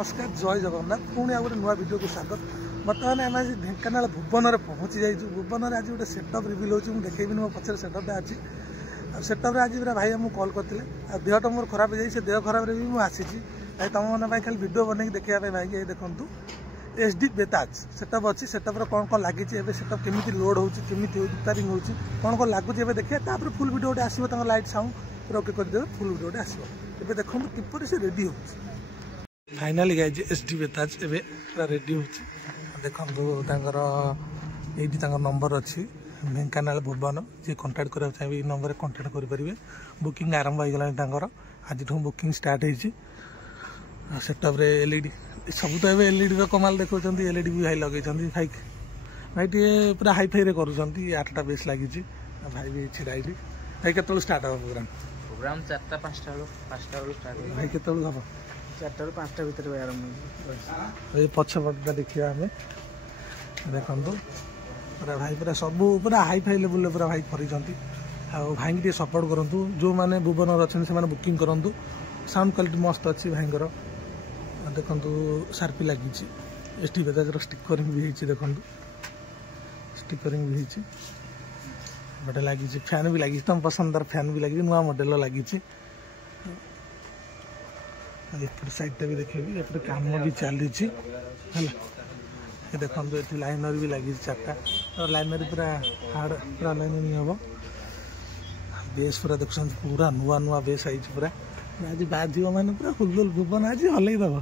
नमस्कार जय जगन्नाथ पुणी आ गए नुआ वीडियो को स्वागत। बर्तमान आम आज ढेंकानाल भुवन में पहुँची जाइए। भुवन में आज गोटे सेटअप रिविल होती मुझे देखेबी मो पचर सेटअपटा अच्छी सेटअप आज पूरा भाई आमको कल करते देहटा मोर खराब हो जाए देह खराब भी मुझे भाई तुम मैंने खाली वीडियो बनई देखा भाई ये देखूँ एचडी बेताज सेटअप अच्छी सेटअप कौन कौन लगी सेटअप केमी लोड होमी रिपेयरिंग हो कौन कौन लगुच देखिए फुल वीडियो आसो लाइट साउंड पूरा ओके करदे फुल वीडियो आसो ए देखो किपर से रेडी हो फाइनाली गाइज एचडी बेताज ए पूरा रेडी हो देखो ये नंबर अच्छी ढेंकानाल भुवन जी कंटाक्ट करा चाहिए नंबर कंटाक्ट करेंगे बुकिंग आरंभ हो गला आज बुकिंग स्टार्ट हो सेटअप एलईडी सब तो ये एलईडी कमाल देखो एलईडी भी भाई लगे भाई भाई टे पूरा हाई फाई कर 8टा बेस लगी भाई भी छिड़ा भाई के स्टार्ट हम प्रोग्राम प्रोग्राम 4टा 5टा बेलू स्टार्ट भाई के हम 4टा 5टा भीतर आरंभ ये पछपटा देखिए आम देखु पूरा भाई पूरा सब पूरा हाई फाई लेवल पूरा भाई कर भाई टे सपोर्ट करूँ जो मैंने भुवन अच्छे से बुकिंग करूँ साउंड क्वालिटी मस्त अच्छी भाईर देखु सार्पी लगी एचडी बेताज स्टिकरिंग भी देखो स्टिकरिंग भी बटे लगी फैन भी लगी तुम पसंदर फैन भी लगी नुआ मॉडल लगी साइड भी देखेबी एपटे काम भी चली देखो ये लाइनर भी लगी 4टा लाइनर पूरा हार्ड पूरा लाइनर हम बेस पूरा देखुं पूरा नुआ नुआ बेस आई पूरा आज बाजी मैंने पूरा हुलदुल भुवन आज हलईदब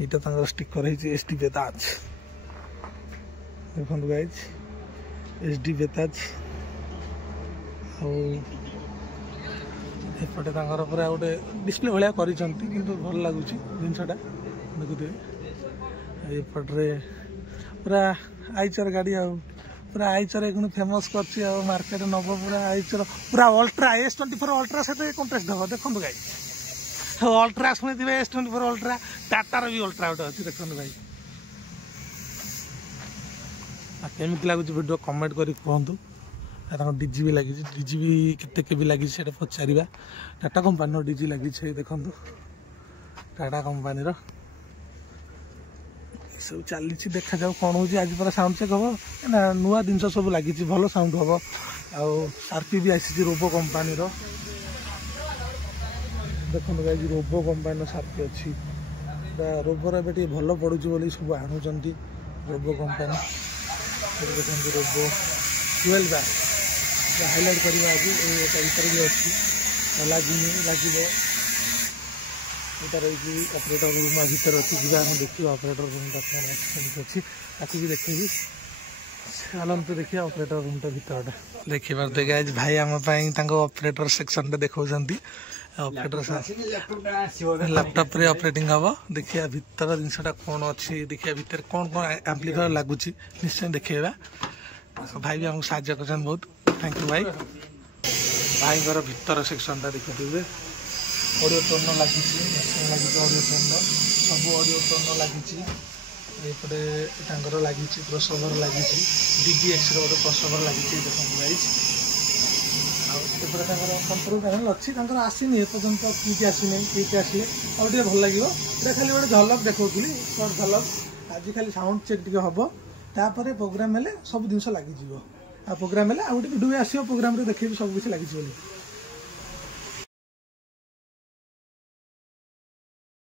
यहाँ स्टिकर एचडी बेताज देखो गाइज एचडी बेताज एपटे पूरा गोटे डिस्प्ले भाया कर भल लगुच जिनसटा देखुए एपटे पूरा आईचर गाड़ी पूरा आईचर एक फेमस कर मार्केट नब पूरा आईचर पूरा अल्ट्रा S24 अल्ट्रा से कंटेस्ट दब देखो गाई अल्ट्रा शुणी S24 अल्ट्रा टाटार भी अल्ट्रा गोटे अच्छी देखो भाई केमी लगुच वीडियो कमेंट कर कहतु डीजी भी लगी डीजी भी केते भी लगी पचार टाटा कंपानी डीजी लगी देखो टाटा कंपानी सब चली देखा जाऊ कौन हो आज पूरा साउंड चेक हम ना नुआ जिन सब लगी भल साउंड हम आरपी भी आसी रोबो कंपानी देखो गाइज रोबो कंपानी सार्पी अच्छी रोबोर ए भल पड़ू सब आणुंट रोबो कंपानी देखते रोबो 12 बार हाइलाइट करवा आज भर भी अच्छी लगे रही ऑपरेटर रूम भीतर अच्छी देखिए ऑपरेटर रूम अच्छी ताकि भी देखी चलते देखिए ऑपरेटर रूम भीतर देखी पार्थे गाइज भाई आम ऑपरेटर सेक्शन देखा ऑपरेटर लैपटॉप रे ऑपरेटिंग हम देखिए भीतर जिनसा कौन अच्छी देखिए भीतर कौन कौन एम्प्लीफायर लगुच निश्चय देखा भाई भी आमको साहय कर बहुत थैंक यू भाई भाई भीतर सेक्शन देखुए ऑडियो टर्न लगी ऑडियो टर्न सब ऑडियो टर्न लगी लगी क्रॉसओवर लगी DBX गोटे क्रॉसओवर लगी देखो गाइज कंट्रोल पैनल अच्छी आसनी एपर्यंत किट आसनी किट आसिले और भल लगे खाली गोटे झलक देखी शॉर्ट झलक आज खाली साउंड चेक टे हम तापर प्रोग्राम सब जिन लगी आ प्रोग्राम गोटे वीडियो आसो प्रोग्राम देखिए सब किसी लगी